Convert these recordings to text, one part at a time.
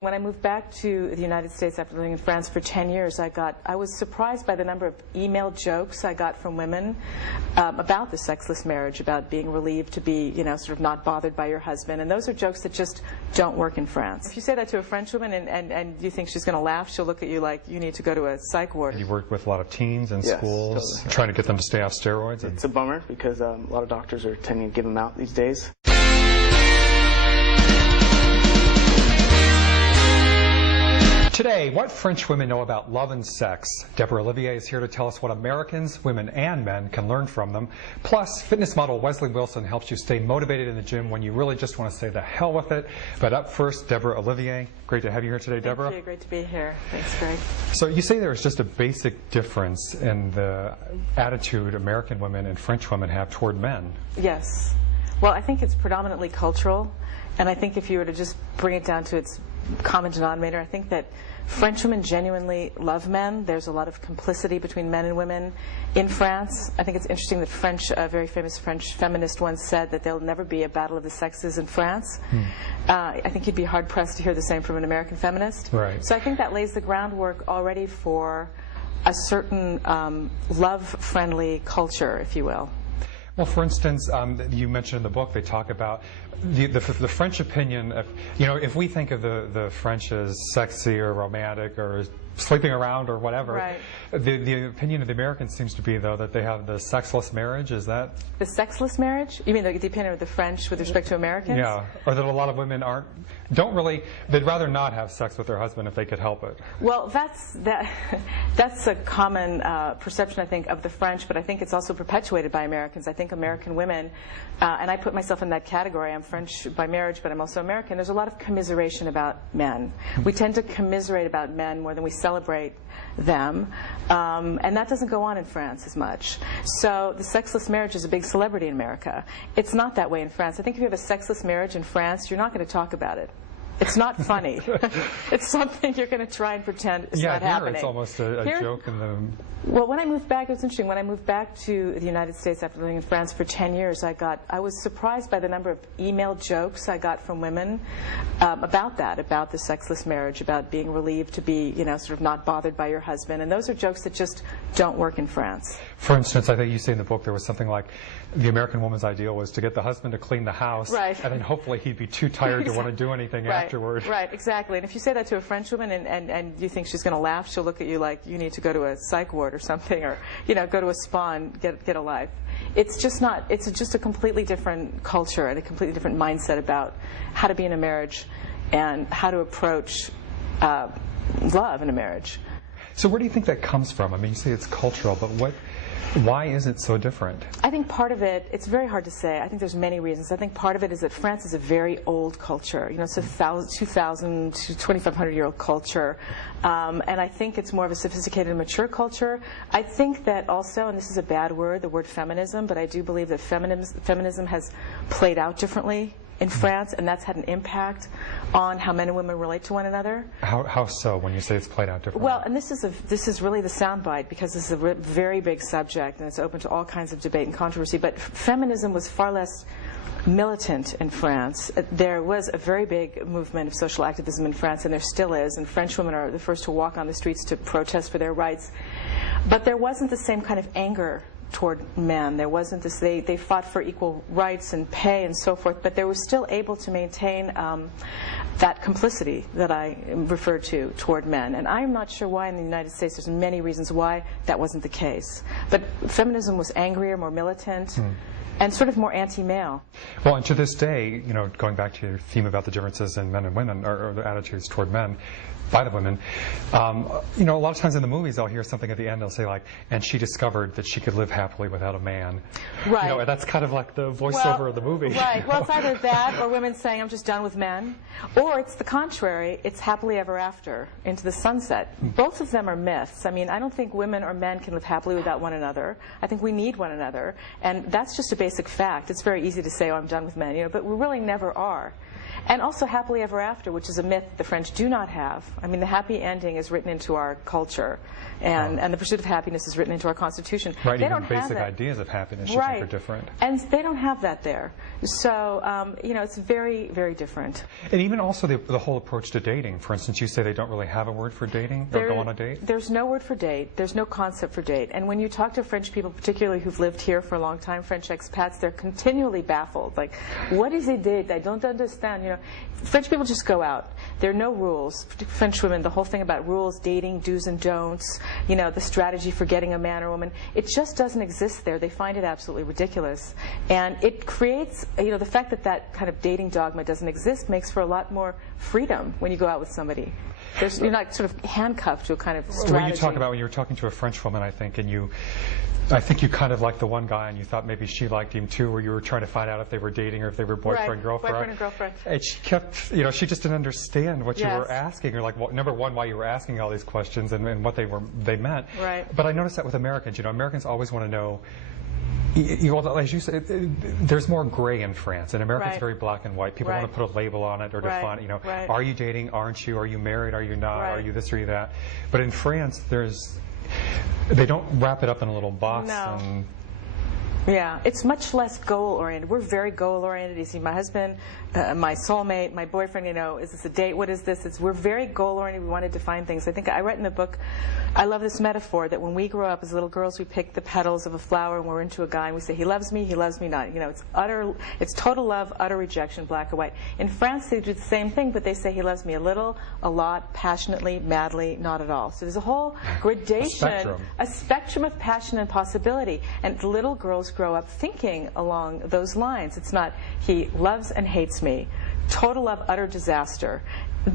When I moved back to the United States after living in France for 10 years, I was surprised by the number of email jokes I got from women about the sexless marriage, about being relieved to be, sort of not bothered by your husband. And those are jokes that just don't work in France. If you say that to a French woman and you think she's going to laugh, she'll look at you like you need to go to a psych ward. You worked with a lot of teens in schools, totally. trying to get them to stay off steroids. It's a bummer because a lot of doctors are tending to give them out these days. Today, what French women know about love and sex. Deborah Olivier is here to tell us what Americans, women and men, can learn from them. Plus, fitness model Wesley Wilson helps you stay motivated in the gym when you really just want to say the hell with it. But up first, Deborah Olivier. Great to have you here today, Deborah. Thank you. Great to be here. Thanks, Greg. So you say there's just a basic difference in the attitude American women and French women have toward men. Yes. Well, I think it's predominantly cultural. And I think if you were to just bring it down to its common denominator, I think that French women genuinely love men. There's a lot of complicity between men and women in France. I think it's interesting that a very famous French feminist once said that there'll never be a battle of the sexes in France. I think you'd be hard-pressed to hear the same from an American feminist. Right. So I think that lays the groundwork already for a certain love-friendly culture, if you will. Well, for instance, you mentioned in the book they talk about the French opinion of, if we think of the French as sexy or romantic or sleeping around or whatever, right. The opinion of the Americans seems to be, though, that they have the sexless marriage. Is that? The sexless marriage? You mean the opinion of the French with respect to Americans? Yeah, or that a lot of women they'd rather not have sex with their husband if they could help it. Well, that's a common perception, I think, of the French, but I think it's also perpetuated by Americans. I think American women, and I put myself in that category, I'm French by marriage, but I'm also American, there's a lot of commiseration about men. We tend to commiserate about men more than we celebrate them, and that doesn't go on in France as much. So the sexless marriage is a big celebrity in America. It's not that way in France. I think if you have a sexless marriage in France, you're not going to talk about it. It's not funny. It's something you're going to try and pretend is not happening. It's almost a joke in the... Well, when I moved back, it was interesting. When I moved back to the United States after living in France for 10 years, I was surprised by the number of email jokes I got from women about the sexless marriage, about being relieved to be, sort of not bothered by your husband. And those are jokes that just don't work in France. For instance, I think you say in the book there was something like the American woman's ideal was to get the husband to clean the house, right. And then hopefully he'd be too tired to want to do anything afterward. Right, exactly. And if you say that to a French woman and you think she's going to laugh, she'll look at you like you need to go to a psych ward or something, or go to a spa and get a life. It's just not. It's just a completely different culture and a completely different mindset about how to be in a marriage and how to approach love in a marriage. So where do you think that comes from? I mean, you say it's cultural, but why is it so different? I think part of it, it's very hard to say. I think there's many reasons. I think part of it is that France is a very old culture. It's a 2,000 to 2,500-year-old culture. And I think it's more of a sophisticated and mature culture. I think that also, and this is a bad word, the word feminism, but I do believe that feminism has played out differently in France, and that's had an impact on how men and women relate to one another. How so, when you say it's played out differently? Well, and this is really the soundbite, because this is a very big subject, and it's open to all kinds of debate and controversy, but feminism was far less militant in France. There was a very big movement of social activism in France, and there still is, and French women are the first to walk on the streets to protest for their rights. But there wasn't the same kind of anger toward men. There wasn't this, they fought for equal rights and pay and so forth, but they were still able to maintain that complicity that I referred to toward men. And I'm not sure why in the United States. There's many reasons why that wasn't the case. But feminism was angrier, more militant, and sort of more anti-male. Well, and to this day, going back to your theme about the differences in men and women, or the attitudes toward men by the women, a lot of times in the movies I'll hear something at the end, they'll say like, and she discovered that she could live happily without a man. Right. That's kind of like the voiceover of the movie. Right. Well, it's either that or women saying, I'm just done with men. Or it's the contrary, it's happily ever after, into the sunset. Both of them are myths. I mean, I don't think women or men can live happily without one another. I think we need one another. And that's just a basic fact. It's very easy to say, oh, I'm done with men, but we really never are. And also happily ever after, which is a myth the French do not have. I mean, the happy ending is written into our culture, and the pursuit of happiness is written into our Constitution. Right, they even don't basic have ideas of happiness you right. think are different. And they don't have that there. So, you know, it's very, very different. And even also the whole approach to dating. For instance, you say they don't really have a word for dating or go on a date? There's no word for date. There's no concept for date. And when you talk to French people, particularly who've lived here for a long time, French expats, they're continually baffled. Like, what is a date? I don't understand. You know, French people just go out. There are no rules. French women, the whole thing about rules, dating, do's and don'ts, you know, the strategy for getting a man or woman, it just doesn't exist there. They find it absolutely ridiculous. And it creates, you know, the fact that that kind of dating dogma doesn't exist makes for a lot more freedom when you go out with somebody. You're not sort of handcuffed to a kind of strategy. When you talk about when you were talking to a French woman, I think you kind of liked the one guy, and you thought maybe she liked him too, or you were trying to find out if they were dating or if they were boyfriend, girlfriend. Boyfriend and girlfriend. And she kept, you know, she just didn't understand what you Yes. were asking, or like, number one, why you were asking all these questions and what they meant. Right. But I noticed that with Americans, you know, Americans always want to know. As you said, there's more gray in France. In America, it's Right. very black and white. People Right. want to put a label on it or Right. define, you know, Right. are you dating, aren't you, are you married, are you not, Right. are you this or you that. But in France, they don't wrap it up in a little box. No. And Yeah, it's much less goal-oriented. We're very goal-oriented. You see, my husband, my soulmate, my boyfriend, you know, is this a date? What is this? We're very goal-oriented. We want to define things. I think I write in the book, I love this metaphor that when we grow up as little girls, we pick the petals of a flower and we're into a guy and we say, he loves me not. You know, it's total love, utter rejection, black or white. In France, they do the same thing, but they say he loves me a little, a lot, passionately, madly, not at all. So there's a whole gradation, a spectrum of passion and possibility. And little girls grow up thinking along those lines. It's not, he loves and hates me. Total love, utter disaster.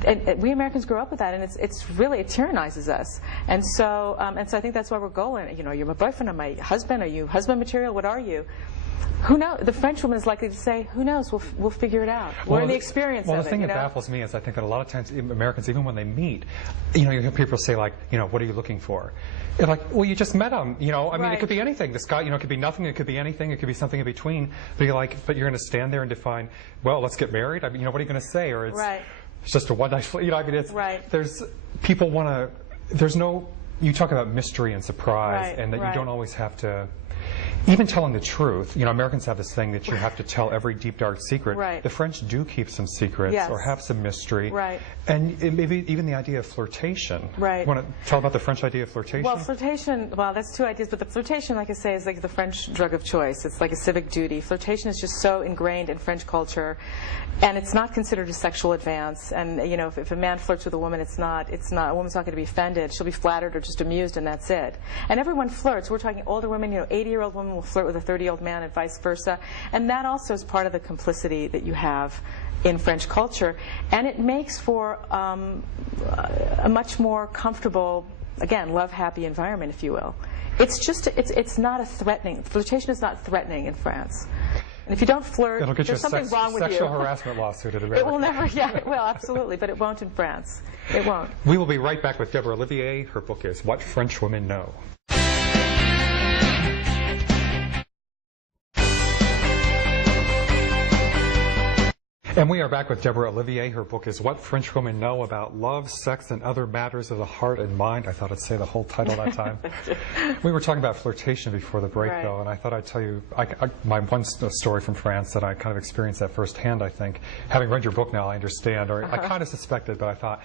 And we Americans grow up with that, and it's really, it tyrannizes us. And so I think that's why we're going. You know, you're my boyfriend, or my husband, are you husband material? What are you? Who knows? The French woman is likely to say, who knows? We'll figure it out. We're in the experience of it. Well, the thing that baffles me is I think that a lot of times Americans, even when they meet, you know, you hear people say like, you know, what are you looking for? They're like, well, you just met him. You know, I mean, Right. it could be anything. This guy, you know, it could be nothing. It could be anything. It could be something in between. But you're like, but you're going to stand there and define, well, let's get married. I mean, you know, what are you going to say? Or it's Right. just a one night, you know, I mean, it's Right. there's people want to. There's no. You talk about mystery and surprise, Right, and that right. you don't always have to. Even telling the truth, you know, Americans have this thing that you have to tell every deep, dark secret. Right. The French do keep some secrets Yes. or have some mystery. Right. And maybe even the idea of flirtation. Right. You want to tell about the French idea of flirtation? Well, flirtation, well, that's two ideas, but the flirtation, like I say, is like the French drug of choice. It's like a civic duty. Flirtation is just so ingrained in French culture, and it's not considered a sexual advance. And, you know, if a man flirts with a woman, it's not, a woman's not going to be offended. She'll be flattered or just amused, and that's it. And everyone flirts. We're talking older women, you know, 80-year-old women will flirt with a 30-year-old man and vice versa. And that also is part of the complicity that you have in French culture, and it makes for a much more comfortable, again, love-happy environment, if you will. It's just, it's not a threatening, flirtation is not threatening in France. And if you don't flirt, It'll get there's you a something wrong with you. sexual harassment lawsuit at a It will never, yeah, it will, absolutely, but it won't in France. It won't. We will be right back with Deborah Olivier. Her book is What French Women Know. And we are back with Deborah Olivier. Her book is What French Women Know About Love, Sex, and Other Matters of the Heart and Mind. I thought I'd say the whole title that time. We were talking about flirtation before the break, Right. though, and I thought I'd tell you my one story from France that I kind of experienced that firsthand, I think. Having read your book now, I understand, or I kind of suspected, but I thought.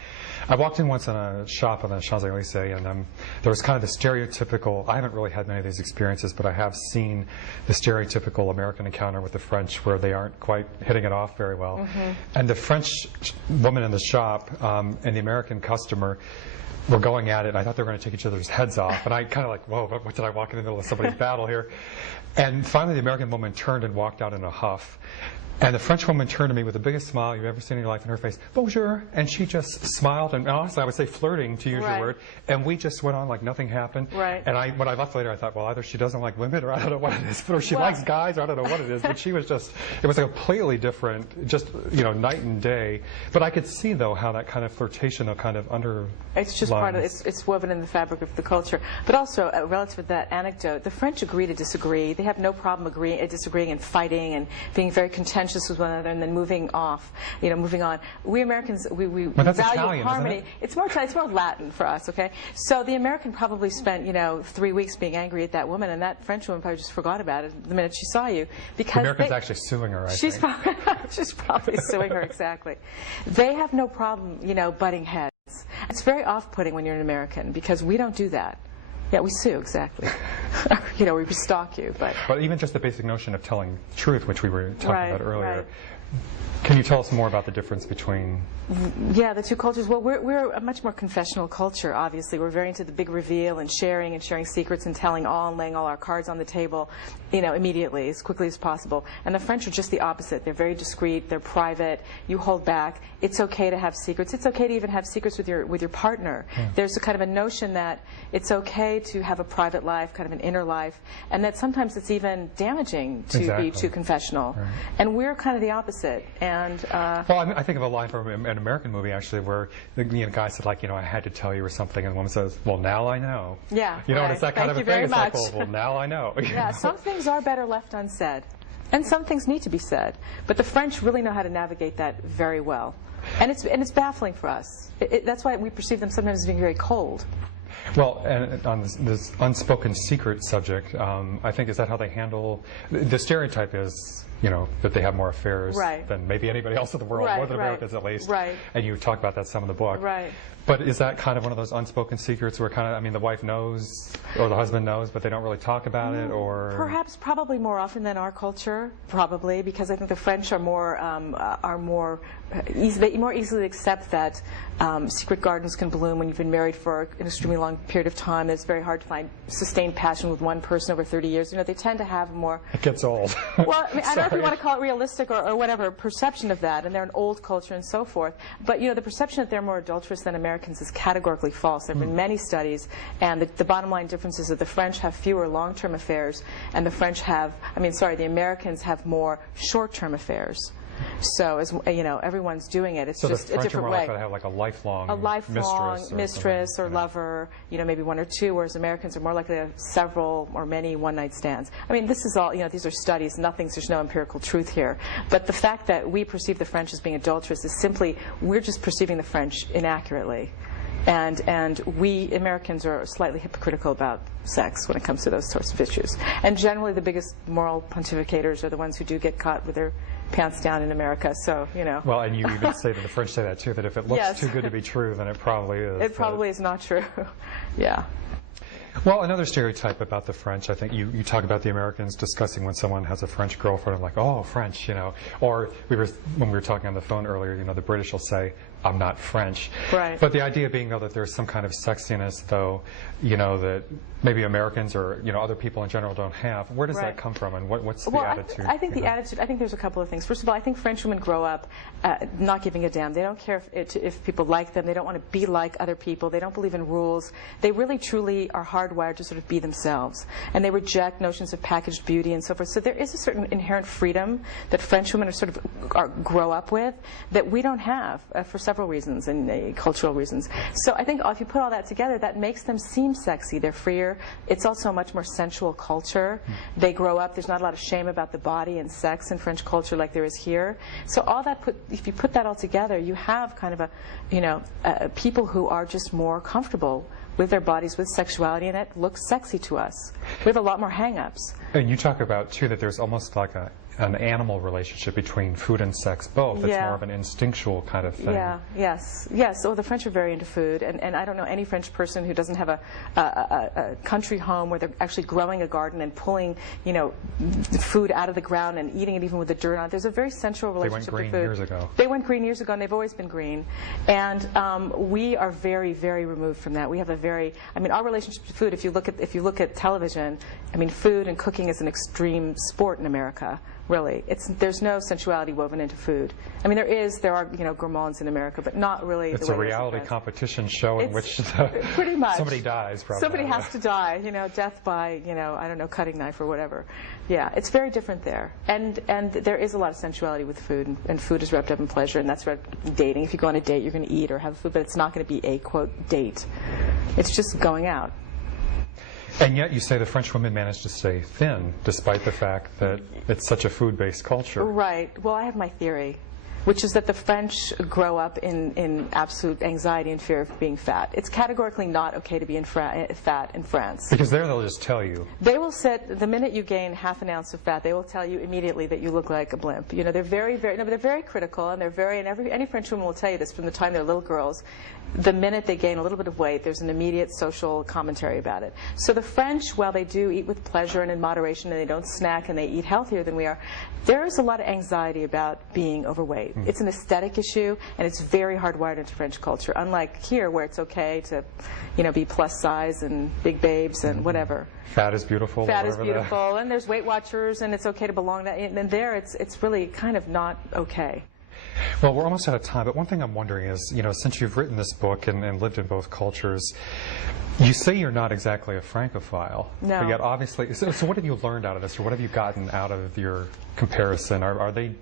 I walked in once in a shop on the Champs-Élysées, and there was kind of the stereotypical, I haven't really had many of these experiences, but I have seen the stereotypical American encounter with the French where they aren't quite hitting it off very well. Mm-hmm. And the French woman in the shop and the American customer were going at it. I thought they were going to take each other's heads off. And I kind of like, whoa, what did I walk in the middle of somebody's battle here? And finally the American woman turned and walked out in a huff. And the French woman turned to me with the biggest smile you've ever seen in your life in her face. Bonjour. And she just smiled, and honestly, I would say flirting, to use Right. your word. And we just went on like nothing happened. Right. And when I left later, I thought, well, either she doesn't like women, or I don't know what it is, or she Well- likes guys, or I don't know what it is. But she was just, it was a completely different, just, you know, night and day. But I could see, though, how that kind of flirtation, though, kind of underlines. It's just part of it's woven in the fabric of the culture. But also, relative to that anecdote, the French agree to disagree. They have no problem disagreeing and fighting and being very contentious contentious with one another, and then moving on. We Americans, we Well, that's value Italian, harmony. isn't it? It's more Latin for us, okay? So the American probably spent 3 weeks being angry at that woman, and that French woman probably just forgot about it the minute she saw you. Because The American's actually suing her, I she's think. she's probably suing her, exactly. They have no problem, butting heads. It's very off-putting when you're an American, because we don't do that. Yeah, we sue, exactly. We stalk you, but... But even just the basic notion of telling truth, which we were talking Right, about earlier, right. can you tell us more about the difference between... Yeah, the two cultures. Well, we're a much more confessional culture, obviously. We're very into the big reveal and sharing secrets and telling all and laying all our cards on the table, immediately, as quickly as possible. And the French are just the opposite. They're very discreet. They're private. You hold back. It's okay to have secrets. It's okay to even have secrets with your partner. Yeah. There's a kind of a notion that it's okay to have a private life, kind of an inner life, and that sometimes it's even damaging to Exactly. be too confessional. Right. And we're kind of the opposite. And Well, I think of a line from an American movie, actually, where the guy said, I had to tell you or something, and the woman says, well, now I know. Yeah, and right. it's that kind Thank of a you thing. very It's much. like, well, now I know. yeah, some things are better left unsaid. And some things need to be said. But the French really know how to navigate that very well. And it's baffling for us. That's why we perceive them sometimes as being very cold. Well, and on this unspoken secret subject, I think, is that how they handle... The stereotype is, that they have more affairs Right. than maybe anybody else in the world, Right, more than right, Americans at least. right. And you talk about that some in the book. Right. But is that kind of one of those unspoken secrets where the wife knows or the husband knows, but they don't really talk about it, or... Perhaps, probably more often than our culture, probably, because I think the French are more easily accept that secret gardens can bloom when you've been married for an extremely long period of time. It's very hard to find sustained passion with one person over 30 years. They tend to have more... It gets old. Well, I don't know if you Sorry. want to call it realistic or whatever perception of that, and they're an old culture and so forth. But the perception that they're more adulterous than Americans is categorically false. There have been many studies, and the bottom line difference is that the French have fewer long-term affairs, and the Americans have more short-term affairs. So, as everyone's doing it. It's So just the a French are different more way. likely to have like a lifelong mistress or something. lover, maybe one or two, whereas Americans are more likely to have several or many one-night stands. This is all, these are studies, there's no empirical truth here. But the fact that we perceive the French as being adulterous is simply, we're just perceiving the French inaccurately. And we Americans are slightly hypocritical about sex when it comes to those sorts of issues. And generally the biggest moral pontificators are the ones who do get caught with their pants down in America, so, Well, and you even say that the French say that too, that if it looks Yes. too good to be true, then it probably is. It probably is not true. Yeah. Well, another stereotype about the French, I think you talk about the Americans discussing when someone has a French girlfriend, I'm like, oh, French, Or when we were talking on the phone earlier, the British will say, I'm not French. Right. But the idea being, though, that there's some kind of sexiness, though, that maybe Americans or, other people in general don't have. Where does Right. that come from, and what's the Well, attitude? I think the attitude, I think there's a couple of things. First of all, I think French women grow up not giving a damn. They don't care if people like them. They don't want to be like other people. They don't believe in rules. They really, truly are hardwired to sort of be themselves. And they reject notions of packaged beauty and so forth. So there is a certain inherent freedom that French women grow up with that we don't have for several reasons and cultural reasons. So I think if you put all that together, that makes them seem sexy. They're freer. It's also a much more sensual culture. They grow up. There's not a lot of shame about the body and sex in French culture like there is here. So all that, if you put that all together, you have kind of people who are just more comfortable with their bodies, with sexuality, and it looks sexy to us. We have a lot more hang-ups. And you talk about, too, that there's almost like an animal relationship between food and sex both. It's Yeah. more of an instinctual kind of thing. Yeah, yes. So the French are very into food, and I don't know any French person who doesn't have a country home where they're actually growing a garden and pulling, food out of the ground and eating it even with the dirt on it. There's a very sensual relationship green to food. years ago. They went green years ago, and they've always been green. And we are very, very removed from that. We have our relationship to food, if you look at television, food and cooking is an extreme sport in America. Really, there's no sensuality woven into food. There are gourmands in America, but not really. It's the a way it is in reality France. competition show in It's which pretty much somebody dies. Probably. Somebody has to die. Death by cutting knife or whatever. Yeah, it's very different there, and there is a lot of sensuality with food, and food is wrapped up in pleasure, and that's wrapped up in dating. If you go on a date, you're going to eat or have food, but it's not going to be a quote date. It's just going out. And yet you say the French women managed to stay thin, despite the fact that it's such a food-based culture. Right. Well, I have my theory, which is that the French grow up in absolute anxiety and fear of being fat. It's categorically not okay to be fat in France. Because there they'll just tell you. They will the minute you gain half an ounce of fat, they will tell you immediately that you look like a blimp. You know, they're very critical, and any French woman will tell you this from the time they're little girls. The minute they gain a little bit of weight, there's an immediate social commentary about it. So the French, while they do eat with pleasure and in moderation, and they don't snack and they eat healthier than we are, there is a lot of anxiety about being overweight. It's an aesthetic issue, and it's very hardwired into French culture, unlike here where it's okay to, you know, be plus size and big babes and whatever. Fat is beautiful. Fat is beautiful, and there's Weight Watchers, and it's okay to belong to that. And there, it's really kind of not okay. Well, we're almost out of time, but one thing I'm wondering is, you know, since you've written this book and lived in both cultures, you say you're not exactly a Francophile. No. But yet, obviously, so what have you learned out of this, or what have you gotten out of your comparison? Are they,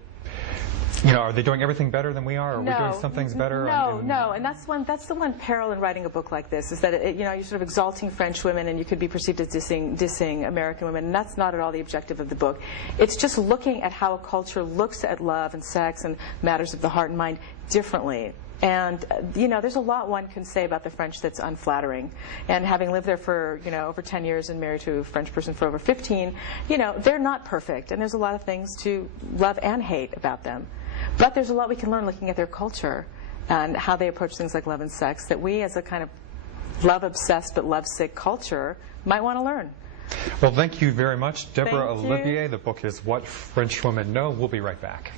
you know, are they doing everything better than we are? Are we doing some things better? No, and that's the one peril in writing a book like this, is that you know, you're sort of exalting French women, and you could be perceived as dissing American women, and that's not at all the objective of the book. It's just looking at how a culture looks at love and sex and matters of the heart and mind differently. And you know, there's a lot one can say about the French that's unflattering. And having lived there for, you know, over 10 years and married to a French person for over 15, you know, they're not perfect, and there's a lot of things to love and hate about them. But there's a lot we can learn looking at their culture and how they approach things like love and sex that we, as a kind of love-obsessed but love-sick culture, might want to learn. Well, thank you very much, Deborah Thank you. Olivier. The book is What French Women Know. We'll be right back.